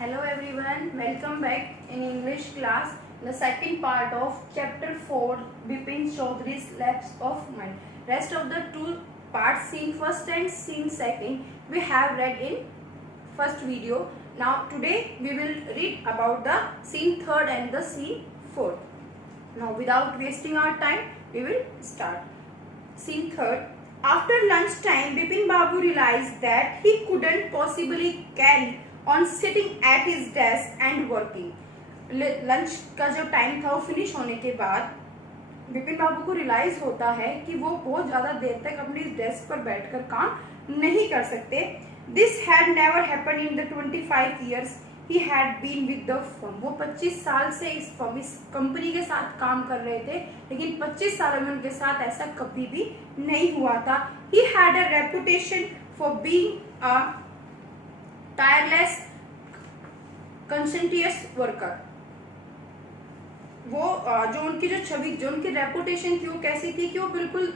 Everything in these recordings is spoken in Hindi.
Hello everyone, welcome back in English class, the second part of chapter 4, Bipin Chaudhary's Lapse of Mind. Rest of the two parts, scene first and scene second, we have read in first video. Now today we will read about the scene third and the scene fourth. Now without wasting our time, we will start. Scene third. After lunchtime, Bipin Babu realized that he couldn't possibly carry on sitting at his desk and working. Lunch का जो टाइम था वो फिनिश होने के बाद बिपिन बाबू को रियलाइज होता है कि वो बहुत ज्यादा देर तक अपनी डेस्क पर बैठकर काम नहीं कर सकते. This had never happened in the 25 years he had been with the firm. वो 25 साल से इस कंपनी के साथ काम कर रहे थे, लेकिन 25 सालों में उनके साथ ऐसा कभी भी नहीं हुआ था. He had a reputation for being a tireless conscientious worker. वो जो उनकी जो छवि, जो उनकी रेपुटेशन थी वो कैसी थी कि वो बिल्कुल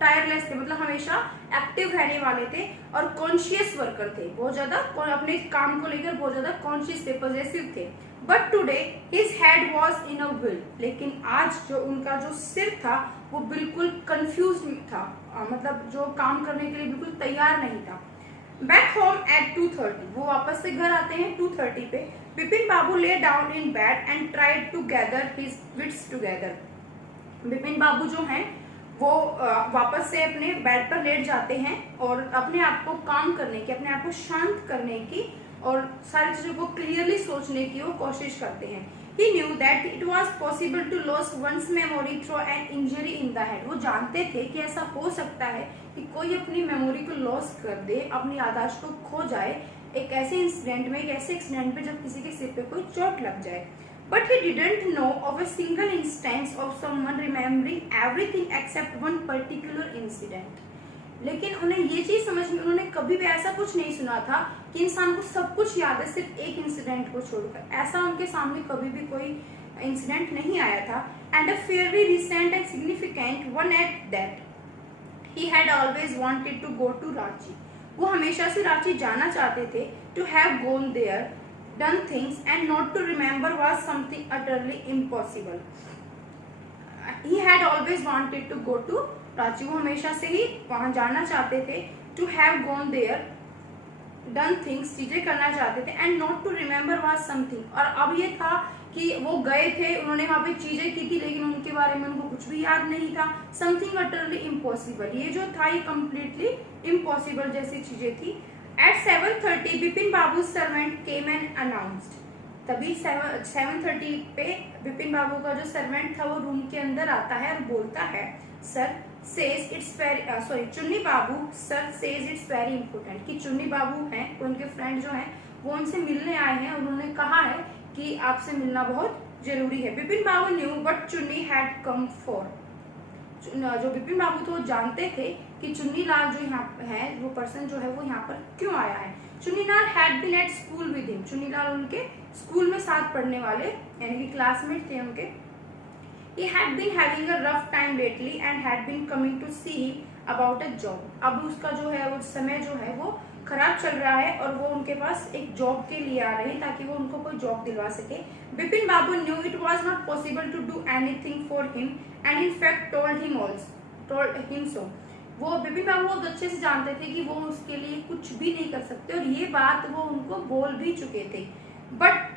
टायरलेस थे, मतलब हमेशा एक्टिव रहने वाले थे और कॉन्शियस वर्कर थे. बहुत ज्यादा अपने काम को लेकर बहुत ज्यादा कॉन्शियस थे, पॉजिटिव थे. But today his head was in a wheel. लेकिन आज जो उनका जो सिर था वो बिल्कुल कंफ्यूज था, मतलब जो काम करने के लिए बिल्कुल तैयार नहीं था. Back home at 2:30. वो वापस से घर आते हैं 2:30 पे. Bipin Babu lay down in bed and tried to gather his wits together. Bipin Babu जो हैं वो वापस से अपने बेड पर लेट जाते हैं और अपने आप को काम करने की, अपने आप को शांत करने की और सारी चीजों को क्लियरली सोचने की वो कोशिश करते हैं. He knew that it was possible to lose one's memory through an injury in the head. वो जानते थे कि ऐसा हो सकता है कि कोई अपनी मेमोरी को लॉस कर दे, अपनी याददाश्त को खो जाए एक ऐसे इंसिडेंट में, एक ऐसे एक्सीडेंट पे जब किसी के सिर पे कोई चोट लग जाए. But he didn't know of a single instance of someone remembering everything except one particular incident. लेकिन उन्हें ये चीज समझ में, उन्होंने कभी भी ऐसा कुछ नहीं सुना था कि इंसान को सब कुछ याद है सिर्फ एक इंसिडेंट को छोड़कर. ऐसा उनके सामने कभी भी कोई इंसिडेंट नहीं आया था. And a fairly recent and significant one at that. He had always wanted to go to Ranchi. वो हमेशा से रांची जाना चाहते थे. To have gone there, done things and not to remember was something utterly impossible. He had always wanted to go to Ranchi. वो हमेशा से ही वहां जाना चाहते थे. To have gone there, done things, चीजें करना चाहते थे. And not to remember was something, और अब ये था कि वो गए थे, उन्होंने वहां पे चीजें की थी, लेकिन उनके बारे में उनको कुछ भी याद नहीं था. समथिंग अटरली इम्पॉसिबल, ये जो था ये कम्प्लीटली इम्पॉसिबल जैसी चीजें थी. At 7:30 Bipin Babu servant came and announced. तभी 7:30 पे बिपिन बाबू का जो सर्वेंट था वो रूम के अंदर आता है और बोलता है, sir says it's very Chunni Babu sir says it's very important. कि चुन्नी बाबू हैं, उनके फ्रेंड जो हैं वो उनसे मिलने आए हैं और उन्होंने कहा है कि आपसे मिलना बहुत जरूरी है. बिपिन बाबू न्यू बट चुन्नी हैड कम फॉर. जो बिपिन बाबू थे वो जानते थे कि चुन्नी लाल जो यहाँ है, वो पर्सन जो है वो यहाँ पर क्यों आया है. Chunni Lal had been at school with him. Chunni Lal उनके स्कूल में साथ पढ़ने वाले यानी कि क्लासमेट थे उनके. He had been having a rough time lately and had been coming to see him about a job. अब उसका जो है वो समय जो है वो खराब चल रहा है और वो उनके पास एक जॉब के लिए आ रहे हैं ताकि वो उनको कोई जॉब दिलवा सके. बिपिन बाबू knew it was not possible to do anything for him and in fact told him so. वो बिपिन बाबू बहुत अच्छे से जानते थे कि वो उसके लिए कुछ भी नहीं कर सकते और ये बात वो उनको बोल भी चुके थे. बट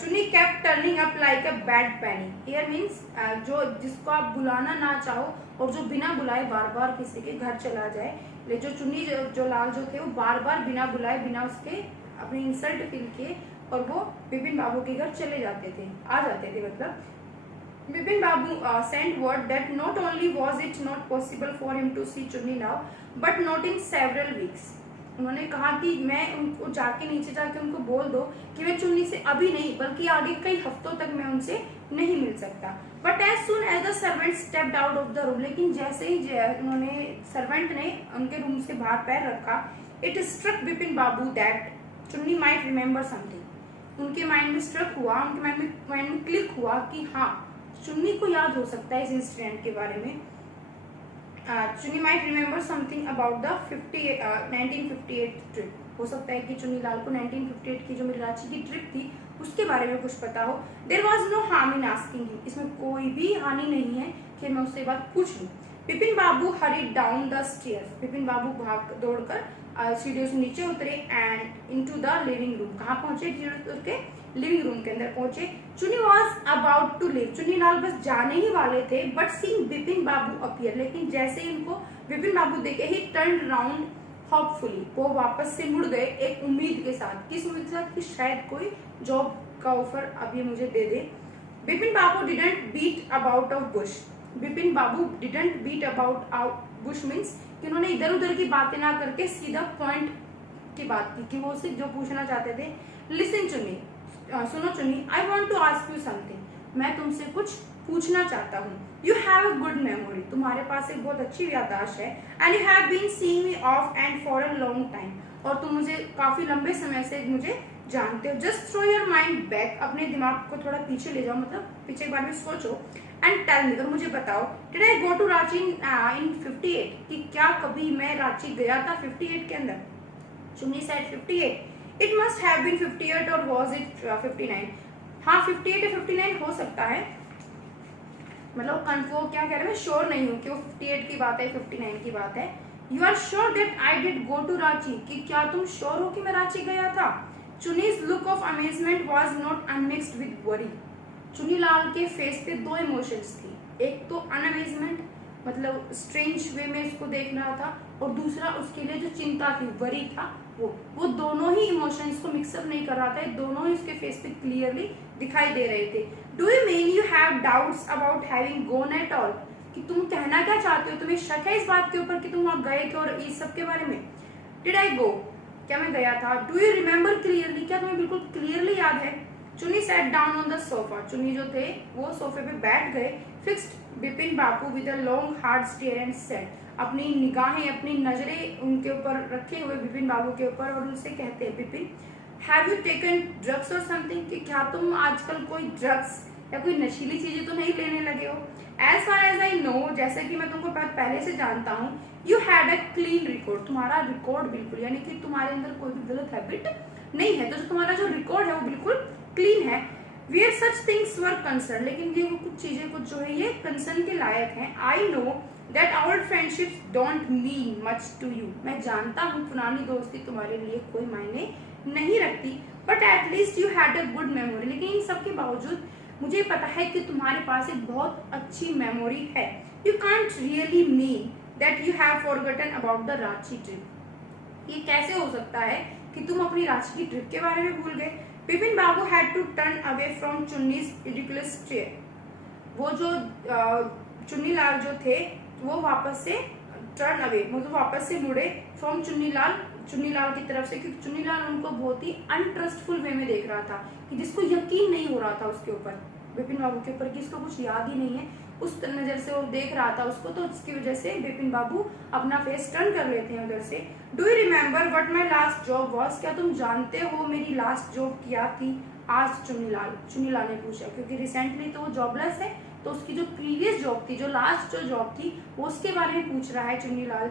चुन्नी kept turning up like a bad penny. Here means जो जिसको आप बुलाना ना चाहो और जो बिना बुलाए बार बार किसी के घर चला जाए. जो चुन्नी जो लाल जो थे वो बार बार बिना बुलाए, बिना उसके अपनी इंसल्ट फील किए और वो बिपिन बाबू के घर चले जाते थे, आ जाते थे. मतलब बिपिन बाबू sent word that not only was it not possible for him to see चुन्नी now but not in several weeks. उन्होंने कहा कि मैं उनको जाके नीचे जाके उनको बोल दो कि मैं चुन्नी से अभी नहीं बल्कि आगे कई हफ्तों तक मैं उनसे नहीं मिल सकता. But as soon as the servant stepped out of the room. लेकिन जैसे ही उन्होंने सर्वेंट ने उनके रूम से बाहर पैर रखा, it struck Bipin Babu that Chunni might remember something. उनके माइंड में स्ट्रक हुआ, उनके माइंड में क्लिक हुआ कि हाँ चुन्नी को याद हो सकता है इस इंसिडेंट के बारे में. Chunni might remember something about the 1958 trip. हो सकता है कि चुन्नीलाल को 1958 की जो मेरी रांची की ट्रिप थी उसके बारे में कुछ पता हो। There was no harm in asking, इसमें कोई भी हानि नहीं है कि मैं उससे बात पूछ लूँ। Bipin Babu hurried down the stairs, Bipin Babu भाग दौड़कर सीढ़ियों से नीचे उतरे and into the living room, कहाँ पहुंचे, के लिविंग रूम के अंदर पहुंचे। Chunni was about to leave, Chunnilal बस जाने ही वाले थे, but seeing Bipin Babu appear, लेकिन जैसे ही उनको बिपिन बाबू देखे ही टर्न राउंड होपफुली, वो वापस से मुड़ गए एक उम्मीद के साथ। किस उम्मीद के साथ? कि शायद कोई जॉब का ऑफर अभी मुझे दे दे। Bipin Babu didn't beat about of bush, Bipin Babu didn't beat about bush means कि उन्होंने इधर उधर की बातें ना करके सीधा पॉइंट की बात की कि वो उससे जो पूछना चाहते थे। लिसन चुन्नी, सुनो Chunni, I want to ask you something, मैं तुमसे कुछ पूछना चाहता हूँ। You have a good memory, तुम्हारे पास एक बहुत अच्छी याददाश्त है। And you have been seeing me off and for a long time, और तुम मुझे काफी लंबे समय से मुझे जानते हो। Just throw your mind back, अपने दिमाग को थोड़ा पीछे ले जाओ, मतलब पीछे के बारे में सोचो। एंड टेल मी, और मुझे बताओ, did I go to Ranchi in 58, कि क्या कभी मैं रांची गया था 58 के अंदर? Chunni said 58, it must have been 58 और वाज इट 59? हाँ 58 या 59 हो सकता है, मतलब कन्फर्म क्या कह रहे हैं, मैं श्योर नहीं हूँ कि वो 58 की बात है 59 की बात है। You are sure that I did go to Ranchi, कि क्या तुम श्योर हो कि मैं रांची गया था? Chunni's look of amazement was not unmixed with worry, Chunnilal के फेस पे दो इमोशंस थी, एक तो अनअमेजमेंट मतलब स्ट्रेंज वे में इसको देख रहा था, और दूसरा उसके लिए जो चिंता थी, वरी था, वो दोनों ही इमोशंस को मिक्सअप नहीं कर रहा था, दोनों ही उसके फेस पे क्लियरली दिखाई दे रहे थे। Do you mean you have doubts about having gone at all, कि तुम कहना क्या चाहते हो, तुम्हें शक है इस बात के ऊपर कि तुम वहां गए थे और इस सब के बारे में? डिड आई गो, क्या मैं गया था? डू यू रिमेम्बर क्लियरली, क्या तुम्हें बिल्कुल क्लियरली याद है? Chunni sat down on the sofa, Chunni जो थे वो सोफे पे बैठ गए। Fixed Bipin Babu with a long hard stare and said, अपनी निगाहें अपनी नजरें उनके ऊपर रखे हुए बिपिन बाबू के ऊपर, और उनसे कहते हैं, Bipin have you taken drugs और समथिंग, कि क्या तुम आजकल कोई ड्रग्स या कोई नशीली चीजें तो नहीं लेने लगे हो? As far as I know, जैसे कि मैं तुमको पहले से जानता हूँ, you had a clean record, तुम्हारा रिकॉर्ड बिल्कुल, यानी कि तुम्हारे अंदर कोई भी गलत हैबिट नहीं है, तो जो तुम्हारा जो रिकॉर्ड है वो बिल्कुल क्लीन है। Where such things were concerned, लेकिन ये कुछ चीजें कुछ जो है ये कंसर्न के लायक हैं। I know that our friendships don't mean much to you, मैं जानता हूँ पुरानी दोस्ती तुम्हारे लिए कोई मायने नहीं रखती, but at least you had a good memory, लेकिन इन सब के बावजूद मुझे पता है कि तुम्हारे पास एक बहुत अच्छी मेमोरी है। You can't really mean that you have forgotten about the Ranchi trip, ये कैसे हो सकता है कि तुम अपनी रांची की ट्रिप के बारे में भूल गए? Bipin Babu had to turn away from Chunni's ridiculous stare, वो जो चुन्नीलाल जो थे वो वापस से टर्न अवे मतलब वापस से मुड़े फ्रॉम चुन्नीलाल की तरफ से, क्योंकि चुन्नीलाल उनको बहुत ही अनट्रस्टफुल वे में देख रहा था, कि जिसको यकीन नहीं हो रहा था उसके ऊपर, बिपिन बाबू के ऊपर, कि इसको कुछ याद ही नहीं है, उस नजर से वो देख रहा था उसको, तो उसकी वजह से बिपिन बाबू अपना फेस टर्न कर लेते हैं उधर से। Do you remember what my last job was, क्या तुम जानते हो मेरी लास्ट जॉब क्या थी? आज चुन्नीलाल ने पूछा, क्योंकि रिसेंटली तो वो जॉबलेस है, तो उसकी जो प्रीवियस जॉब थी, जो लास्ट जो जॉब थी, वो उसके बारे में पूछ रहा है चुन्नीलाल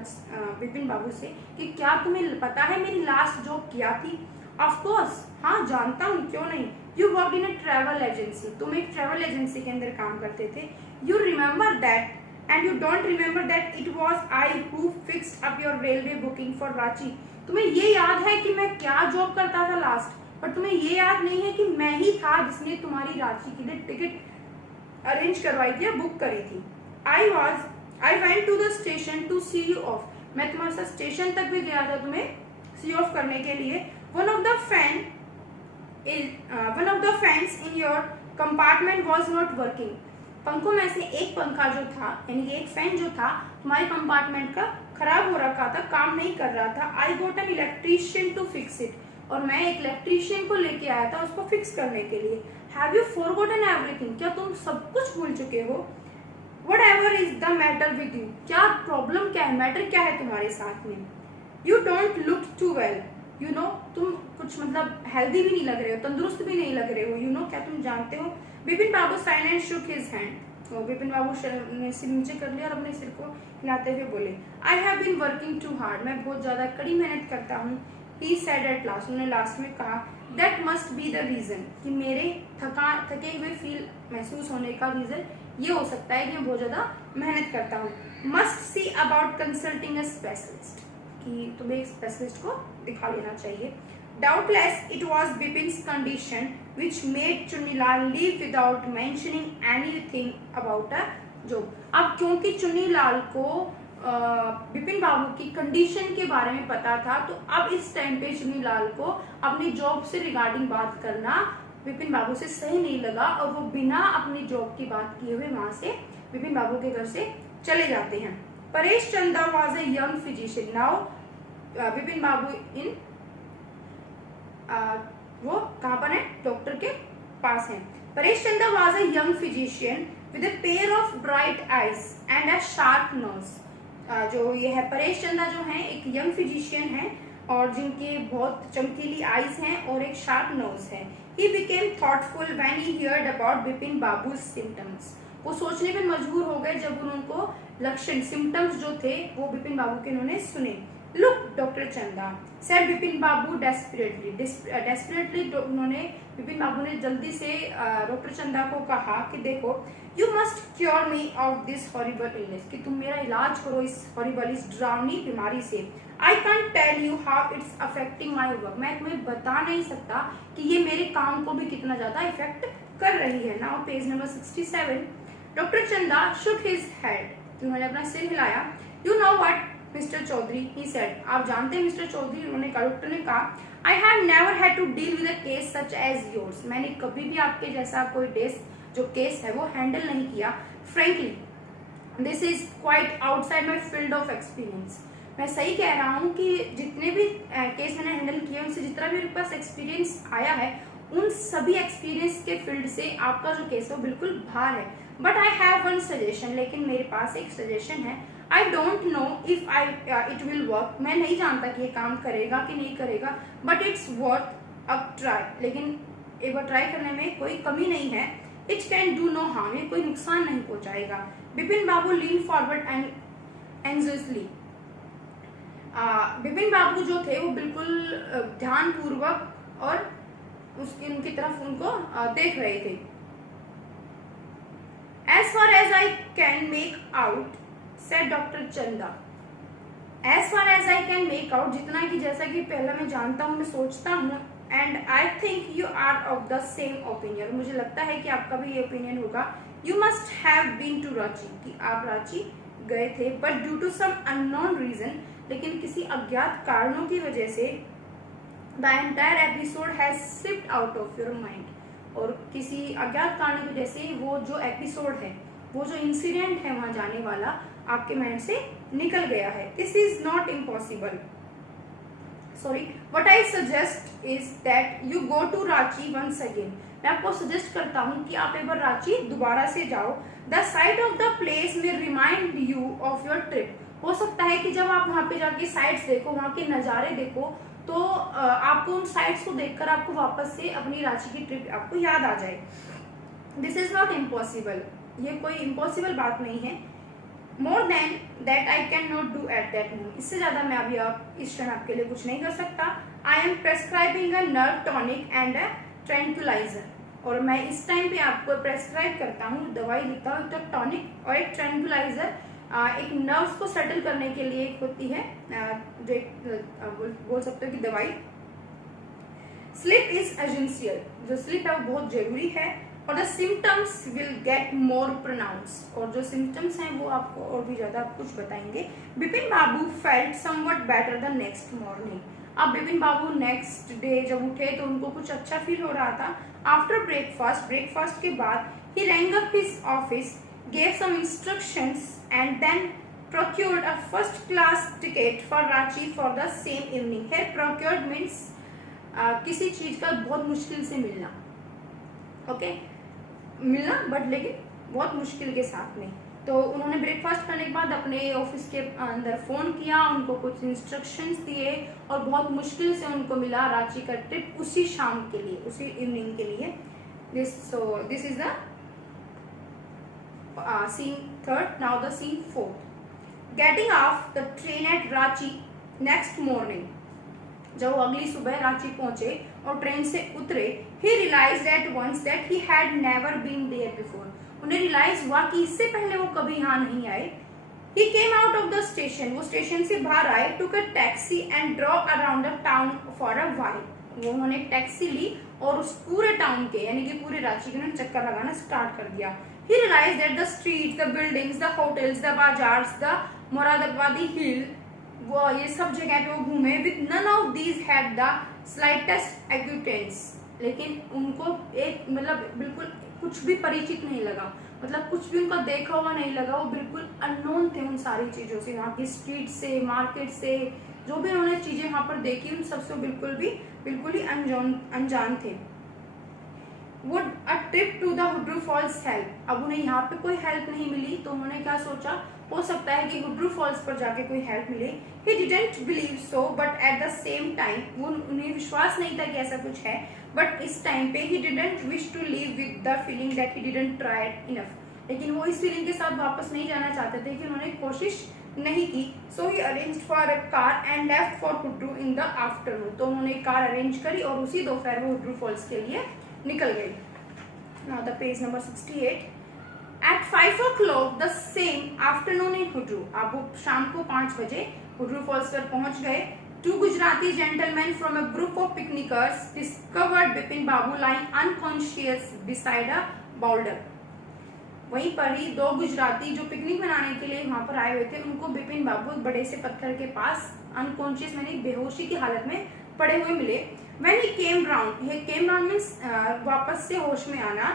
बिपिन बाबू से, कि क्या तुम्हें पता है मेरी लास्ट जॉब क्या थी? ऑफ कोर्स, हाँ जानता हूँ, क्यों नहीं। You work in a travel agency, तुम एक ट्रैवल एजेंसी के अंदर काम करते थे। You remember that and you don't remember that it was I who fixed up your railway booking for Ranchi, तुम्हें ये याद है कि मैं क्या जॉब करता था लास्ट, पर तुम्हें ये याद नहीं है कि मैं ही था जिसने तुम्हारी रांची के लिए टिकट अरेंज करवाई थी या बुक करी थी। I went to the station to see you off, मैं तुम्हारे साथ स्टेशन तक भी गया था तुम्हें सी ऑफ करने के लिए। One of the fans in your compartment was not working, पंखों में से एक पंखा जो था, यानी एक फैन जो था तुम्हारे कंपार्टमेंट का, खराब हो रखा था, काम नहीं कर रहा था। I got an electrician to fix it, और मैं एक इलेक्ट्रीशियन को लेके आया था उसको फिक्स करने के लिए। हैव यू फॉरगॉटन एवरीथिंग, क्या तुम सब कुछ भूल चुके हो? Whatever is the matter with you, क्या प्रॉब्लम क्या है, मैटर क्या है तुम्हारे साथ में? You don't look too well, you know, तुम कुछ मतलब हेल्दी भी नहीं लग रहे हो, तंदुरुस्त भी नहीं लग रहे हो, you know, क्या तुम जानते हो? Bipin Babu sighed and shook his hand, तो बिपिन बाबू ने सिर नीचे कर लिया और अपने सिर को हिलाते हुए बोले, I have been working too hard, मैं बहुत ज्यादा कड़ी मेहनत करता हूँ। ही सेड एट लास्ट, उन्होंने लास्ट में कहा, that must be the reason, कि मेरे थके हुए फील महसूस होने का रीजन ये हो सकता है कि मैं बहुत ज्यादा मेहनत करता हूँ। Must see about consulting a specialist, कि तुम्हें एक स्पेशलिस्ट को दिखा लेना चाहिए। Doubtless it was Bipin's condition which made Chunnilal leave without mentioning anything about a job. अब क्योंकि चुन्नीलाल को बिपिन बाबू की कंडीशन के बारे में पता था, तो अब इस टाइम पे चुन्नीलाल को अपनी जॉब से रिगार्डिंग बात करना बिपिन बाबू से सही नहीं लगा, और वो बिना अपनी जॉब की बात किए हुए वहां से बिपिन बाबू के घर से चले जाते हैं। Paresh Chanda was a young physician now, Bipin Babu in वो कहाँ पर है, डॉक्टर के पास है। Paresh Chanda was a young physician with a pair of bright eyes and a sharp nose। जो ये है परेश चंदा जो है एक यंग फिजिशियन है और जिनके बहुत चमकीली आईज हैं और एक शार्प नोज है। He became thoughtful when he heard about Bipin Babu's symptoms। वो सोचने पे मजबूर हो गए जब उनको लक्षण सिम्टम्स जो थे वो बिपिन बाबू के उन्होंने सुने। लुक डॉक्टर चंदा सेड बिपिन बाबू डेस्परेटली उन्होंने बिपिन बाबू ने जल्दी से डॉक्टर चंदा को कहा कि देखो, you must cure me of this horrible illness, कि तुम मेरा इलाज करो इस हॉरिबल, इस डरावनी बीमारी से। I can tell you how it's affecting my work, मैं तुम्हें बता नहीं सकता कि ये मेरे काम को भी कितना ज्यादा इफेक्ट कर रही है। Now page number 67। डॉक्टर चंदा शुक हिज हेड, उन्होंने अपना सिर हिलाया। You know what mister Chaudhary, he said, आप जानते हैं मिस्टर चौधरी, उन्होंने कहा, डॉक्टर ने कहा, I have never had to deal with a case such as yours, मैंने कभी भी आपके जैसा कोई जो केस है वो हैंडल नहीं किया। Frankly this is quite outside my field of experience, मैं सही कह रहा हूँ कि जितने भी केस मैंने हैंडल किए उनसे जितना भी मेरे पास एक्सपीरियंस आया है उन सभी एक्सपीरियंस के फील्ड से आपका जो केस है वो बिल्कुल बाहर है। But I have one suggestion, लेकिन मेरे पास एक सजेशन है। I don't know if it will work, मैं नहीं जानता कि ये काम करेगा कि नहीं करेगा, but it's worth a try, लेकिन एक बार ट्राई करने में कोई कमी नहीं है। It can do no harm, ये कोई नुकसान नहीं पहुंचाएगा। Bipin Babu lean forward and anxiously, Bipin Babu जो थे वो बिल्कुल ध्यानपूर्वक और उनकी तरफ उनको देख रहे थे। As far as I can make out, said doctor चंदा, as far as I can make out, जितना कि जैसा कि पहला मैं जानता हूँ, मैं सोचता हूँ, and I think you are of the same opinion, मुझे लगता है कि आपका भी ये ओपिनियन होगा। You must have been to Ranchi, कि आप रांची गए थे, but due to some unknown reason, लेकिन किसी अज्ञात कारणों की वजह से the entire episode has slipped out of your mind, और किसी अज्ञात कारण की वजह से वो जो एपिसोड है, वो जो इंसिडेंट है वहां जाने वाला, आपके माइंड से निकल गया है। This is not impossible, sorry, what I suggest is that you go to Ranchi once again, मैं आपको सजेस्ट करता हूँ कि आप एक बार रांची दोबारा से जाओ। The sight of the place may remind you of your trip, हो सकता है कि जब आप वहां पे जाके साइट्स देखो, वहां के नजारे देखो, तो आपको उन साइट्स को देखकर आपको वापस से अपनी रांची की ट्रिप आपको याद आ जाए। दिस इज नॉट इम्पॉसिबल, ये कोई इम्पॉसिबल बात नहीं है। More than that I can not do at that moment, इससे ज्यादा मैं अभी इस टाइम आपके लिए कुछ नहीं कर सकता। I am prescribing a nerve tonic and a tranquilliser, और मैं इस टाइम पे आपको प्रेस्क्राइब करता हूँ, दवाई लिखता हूँ, तो टॉनिक और एक ट्रैंक्विलाइजर, एक नर्व्स को सेटल करने के लिए एक होती है, जो एक बोल सकते हो कि दवाई। स्लीप इज एसेंशियल, जो स्लीप है वो बहुत जरूरी है, और the symptoms will get more pronounce, और जो सिम्टम्स हैं वो आपको और भी ज्यादा कुछ बताएंगे। Bipin Babu felt somewhat better the next morning, अब बिपिन बाबू नेक्स्ट डे जब उठे तो उनको कुछ अच्छा फील हो रहा था। आफ्टर ब्रेकफास्ट के बाद ही rang up his office, gave some instructions and then procured a first class ticket for Ranchi for the same evening। Here procured means किसी चीज का बहुत मुश्किल से मिलना, ओके, मिलना बट लेकिन बहुत मुश्किल के साथ में। तो उन्होंने ब्रेकफास्ट करने के बाद अपने ऑफिस के अंदर फोन किया, उनको कुछ इंस्ट्रक्शंस दिए और बहुत मुश्किल से उनको मिला रांची का ट्रिप उसी शाम के लिए, उसी इवनिंग के लिए। This is the scene third. Now the scene fourth. Getting off the train at Ranchi next morning. जब वो अगली सुबह रांची पहुंचे और ट्रेन से उतरे, he realized at once that he had never been there before. उन्हें रियलाइज हुआ कि इससे पहले वो कभी यहाँ नहीं आए. He came out of the station. वो स्टेशन से बाहर आए, took a taxi and drove around the town for a while. वो उन्होंने एक टैक्सी ली और उस पूरे टाउन के यानी कि पूरे रांची के उन्होंने चक्कर लगाना स्टार्ट कर दिया. He realized that the streets, the buildings, the hotels, the bazaars, the Moradabadi hill, वो ये सब जगह पे वो घूमे. With none of these had the slightest acquaintance. लेकिन उनको एक मतलब बिल्कुल कुछ भी परिचित नहीं लगा, मतलब कुछ भी उनका देखा हुआ नहीं लगा. वो बिल्कुल अननोन थे उन सारी चीजों से, वहाँ की स्ट्रीट से, मार्केट से, जो भी उन्होंने चीजें वहां पर देखी उन सबसे बिल्कुल ही अनजान थे. Would a trip to the Hundru falls help? अब उन्हें यहाँ पे कोई हेल्प नहीं मिली तो उन्होंने क्या सोचा, हो सकता है कि हुड्रू फॉल्स पर जाके कोई हेल्प मिले. He didn't believe so, but at the same time वो उन्हें विश्वास नहीं था कि ऐसा कुछ है, बट इस टाइम पे he didn't wish to leave with the feeling that he didn't try enough. लेकिन वो इस फीलिंग के साथ वापस नहीं जाना चाहते थे कि उन्होंने कोशिश नहीं की. So he arranged for a car and left for हुड्रू in the afternoon. तो उन्होंने कार अरेंज करी और उसी दोपहर वो हुड्रू फॉल्स के लिए निकल गई. Now the page number 68. At 5 o'clock the same afternoon in हुड्रू. अब वो शाम को 5 बजे हुड्रू फॉल्स पर पहुंच गए. Two Gujarati gentlemen from a group of picnickers discovered Bipin Babu lying unconscious beside a boulder. वहीं पर ही दो गुजराती जो पिकनिक मनाने के लिए वहां पर आए हुए थे, उनको बिपिन बाबू एक बड़े से पत्थर के पास अनकॉन्शियस यानी बेहोशी की हालत में पड़े हुए मिले. When he came round, he came round means वापस से होश में आना,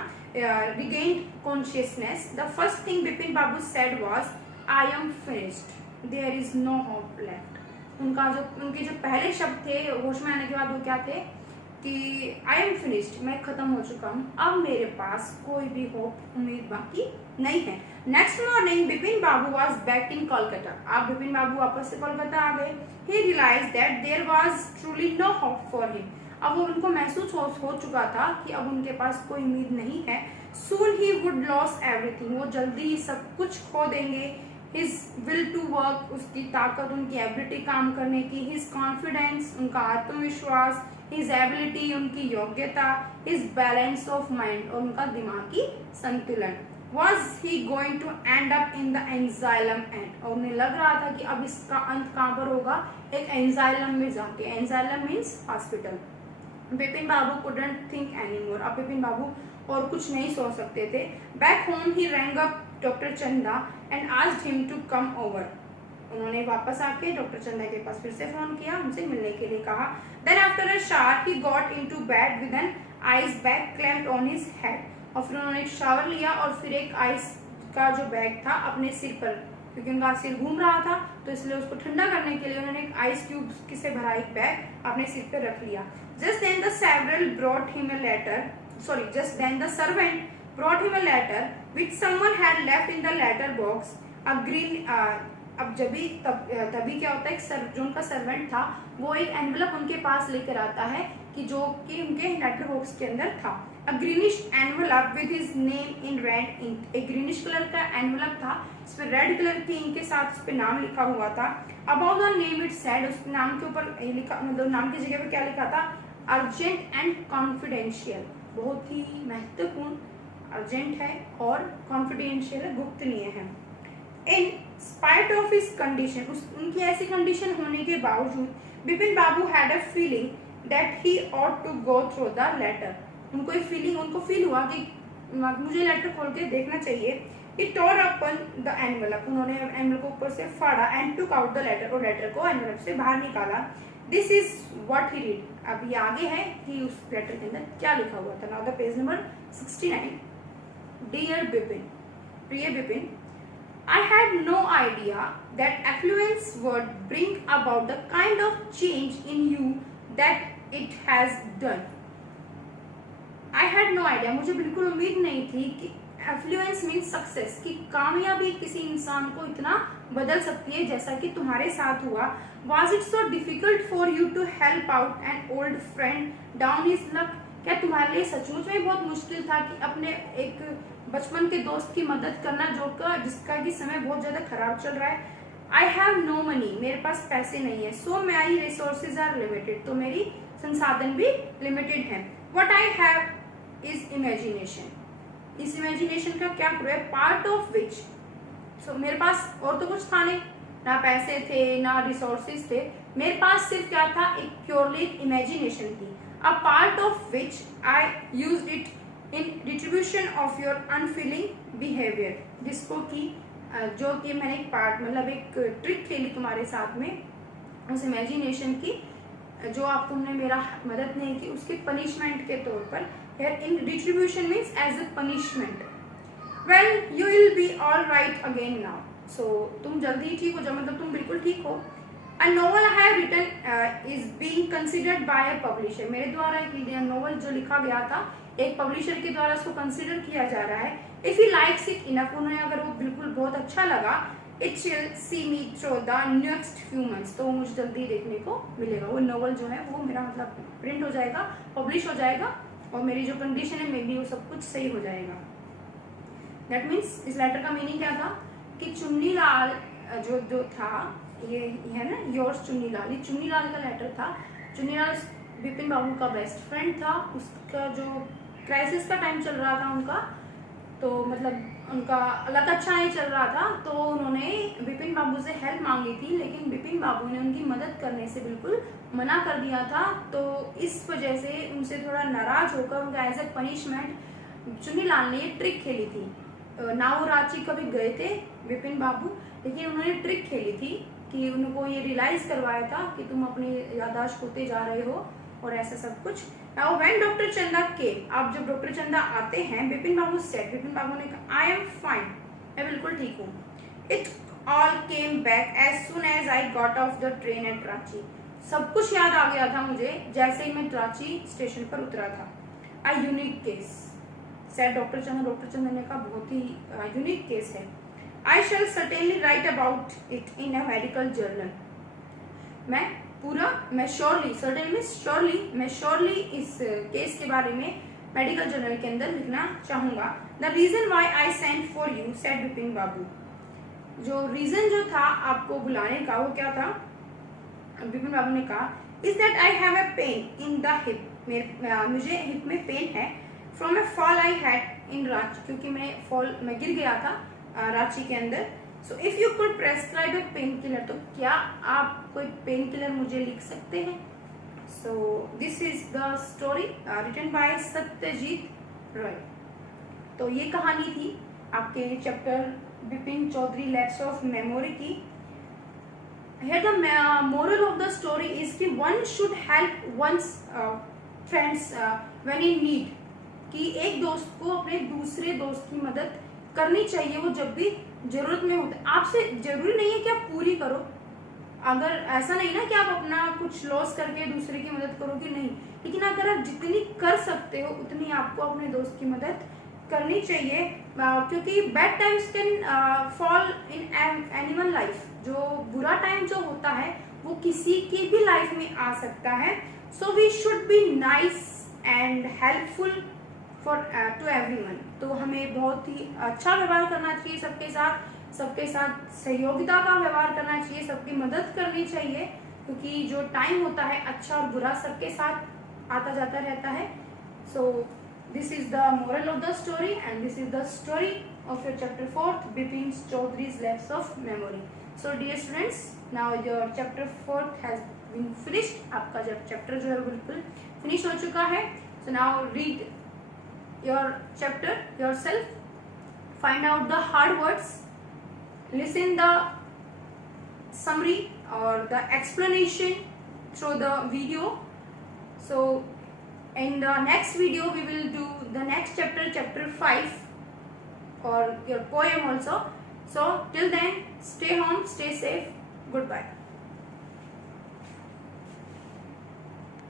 regained consciousness. The first thing Bipin Babu said was, "I am finished. There is no hope left." उनके जो पहले शब्द थे होश में आने के बाद वो क्या थे कि आई एम फिनिश्ड, मैं खत्म हो चुका हूँ, अब मेरे पास कोई भी होप उम्मीद बाकी नहीं है. Next morning Bipin Babu was back in Kolkata. अब बिपिन बाबू वापस से कोलकाता आ गए. He realised that there was truly no hope for him. अब वो उनको महसूस हो चुका था कि अब उनके पास कोई उम्मीद नहीं है. सून ही वुड लॉस एवरीथिंग. वो जल्दी ही सब कुछ खो देंगे. हिज विल टू वर्क, उसकी ताकत, उनकी एबिलिटी काम करने की. हिज कॉन्फिडेंस, उनका आत्मविश्वास. हिज एबिलिटी, उनकी योग्यता. हिज बैलेंस ऑफ माइंड, और उनका दिमागी संतुलन. Was he going to end up in the asylum end? और उन्हें लग रहा था कि अब इसका अंत कहाँ पर होगा, एक एंजाइलम में जाके. एंजाइलम मीन्स हॉस्पिटल. बिपिन बाबू couldn't think anymore. अब बिपिन बाबू और कुछ नहीं सोच सकते थे. Back home he rang up doctor चंदा and asked him to come over. उन्होंने वापस आके डॉक्टर चंदा के पास फिर से फोन किया, उनसे मिलने के लिए कहा. Then after a shower he got into bed with an ice bag clamped on his head. और फिर उन्होंने एक शावर लिया और फिर एक आइस का जो बैग था अपने सिर पर, क्योंकि उनका सिर घूम रहा था तो इसलिए उसको ठंडा करने के लिए उन्होंने एक आइस क्यूब से भरा एक बैग अपने सिर पर रख लिया. Just then the servant brought him a letter. Just then the servant brought him a letter which someone had left in the letter box. A green अब तभी क्या होता है, जो उनका सर्वेंट था वो एक एनवलप उनके पास लेकर आता है कि जो कि उनके लेटर बॉक्स के अंदर था. A greenish envelope with his name in red ink. एक ग्रीनिश कलर का एनवलप था, इस पर रेड कलर की इंक के साथ इस पे नाम लिखा हुआ था. About the name it said, उस नाम के ऊपर लिखा, मतलब नाम की जगह पे क्या लिखा था, अर्जेंट एंड कॉन्फिडेंशियल. बहुत ही महत्वपूर्ण, अर्जेंट है और कॉन्फिडेंशियल है, गुप्तनीय है. In spite of his condition, उनकी ऐसी कंडीशन होने के बावजूद Bipin Babu had a feeling that he ought to go through the letter. उनको फील हुआ कि मुझे लेटर खोल के देखना चाहिए. He tore open the envelope, उन्होंने एनवलप को ऊपर से फाड़ा and took out the letter, और लेटर को एनवलप से बाहर निकाला. This is what he read. अब ये आगे है कि उस लेटर के अंदर क्या लिखा हुआ था. Now the page number 69. Dear Bipin, प्रिय Bipin, I had no idea that affluence would bring about the kind of change in you that it has done. I had no idea, मुझे बिल्कुल उम्मीद नहीं थी कि affluence means success, कि कामयाबी किसी इंसान को इतना बदल सकती है जैसा कि तुम्हारे साथ हुआ. Was it so difficult for you to help out an old friend down his luck? क्या तुम्हारे लिए सचमुच में बहुत मुश्किल था कि अपने एक बचपन के दोस्त की मदद करना जिसका कि समय बहुत ज्यादा खराब चल रहा है. आई हैव नो मनी, मेरे पास पैसे नहीं है। सो माई रिसोर्सेज आर लिमिटेड, तो मेरी संसाधन भी लिमिटेड है। What I have is imagination, इस इमेजिनेशन का क्या प्रूफ है? पार्ट ऑफ विच, सो मेरे पास और तो कुछ था नहीं, ना पैसे थे ना रिसोर्सेज थे, मेरे पास सिर्फ क्या था? एक प्योरली इमेजिनेशन थी। A part of which I used it in distribution of your unfailing behaviour, जिसको कि जो कि मैंने एक पार्ट मतलब एक ट्रिक खेली तुम्हारे साथ में उस इमेजिनेशन की, जो आप तुमने मेरा मदद नहीं की, उसके पनिशमेंट के तौर पर। Here in distribution means as a punishment. Well, you will be all right again now. So तुम जल्दी ही ठीक हो जाओ, मतलब तुम बिल्कुल ठीक हो। A novel I have written is being considered by a publisher. मेरे द्वारा एक नोवेल जो लिखा गया था एक पब्लिशर के द्वारा उसको कंसिडर किया जा रहा है। If he likes it enough, उन्हें अगर वो बिल्कुल बहुत अच्छा लगा, it will see me through the next few months, तो मुझे जल्दी देखने को मिलेगा। वो नोवेल जो है वो मेरा मतलब प्रिंट हो जाएगा, पब्लिश हो जाएगा, और मेरी जो कंडीशन है मे बी वो सब कुछ सही हो जाएगा। दैट मीन्स इस लेटर का मीनिंग क्या था कि चुन्नीलाल जो था, ये है ना योर्स चुन्नीलाल, ये चुन्नीलाल का लेटर था। चुन्नीलाल विपिन बाबू का बेस्ट फ्रेंड था। उसका जो क्राइसिस का टाइम चल रहा था उनका, तो मतलब उनका अलग अच्छा नहीं चल रहा था, तो उन्होंने विपिन बाबू से हेल्प मांगी थी, लेकिन विपिन बाबू ने उनकी मदद करने से बिल्कुल मना कर दिया था। तो इस वजह से उनसे थोड़ा नाराज होकर उनका एज ए पनिशमेंट चुन्नीलाल ने ये ट्रिक खेली थी। ना वो रांची कभी गए थे विपिन बाबू, लेकिन उन्होंने ट्रिक खेली थी कि उनको ये रियलाइज करवाया था कि तुम अपनी याददाश्त खोते जा रहे हो और ऐसा सब कुछ। नाउ व्हेन डॉक्टर चंदा के, अब जब डॉक्टर चंदा आते हैं, विपिन बाबू सेड, विपिन बाबू ने कहा आई एम फाइन, मैं बिल्कुल ठीक हूँ। It all came back as soon as I got off the train at Ranchi, सब कुछ याद आ गया था मुझे जैसे ही मैं रांची स्टेशन पर उतरा था। A unique case said doctor Chanda, doctor Chanda ने कहा बहुत ही यूनिक केस है। I shall certainly write about it in a medical journal, मैं श्योरली, सर्टेन मींस श्योरली, मैं श्योरली इस केस के बारे में मेडिकल जर्नल के अंदर लिखना चाहूंगा। The reason why I sent for you said Vipin Babu, जो रीजन जो था आपको बुलाने का वो क्या था? विपिन बाबू ने कहा is that I have a pain in the hip, मुझे हिप में पेन है। From a fall I had in Ranchi, क्योंकि मैं गिर गया था रांची के अंदर। So if you could prescribe a pain killer, तो क्या आप कोई पेन किलर मुझे लिख सकते हैं? So this is the story written by Satyajit Ray. तो ये कहानी थी आपके chapter Bipin Chaudhary lapse of memory की। Here the moral of the story is कि one should help one's friends when in need, कि एक दोस्त को अपने दूसरे दोस्त की मदद करनी चाहिए वो जब भी जरूरत में होता है। आपसे जरूरी नहीं है कि आप पूरी करो, अगर ऐसा नहीं ना कि आप अपना कुछ लॉस करके दूसरे की मदद करोगे, नहीं, लेकिन अगर आप जितनी कर सकते हो उतनी आपको अपने दोस्त की मदद करनी चाहिए, क्योंकि bad times can fall in animal life, जो बुरा टाइम जो होता है वो किसी की भी लाइफ में आ सकता है। So we should be nice and helpful for to everyone, तो हमें बहुत ही अच्छा व्यवहार करना चाहिए सबके साथ सहयोगिता का व्यवहार करना चाहिए, सबकी मदद करनी चाहिए, क्योंकि जो टाइम होता है अच्छा और बुरा सबके साथ आता जाता रहता है। सो this is the moral of the story and this is the story of your chapter 4th Bipin Chaudhary's Lapse of Memory. So dear students, now your chapter 4th has been finished. आपका जब chapter जो है बिल्कुल finish हो चुका है। So now read your chapter yourself, find out the hard words, listen the summary or the explanation through the video. So in the next video we will do the next chapter 5 or your poem also. So till then, stay home, stay safe, goodbye.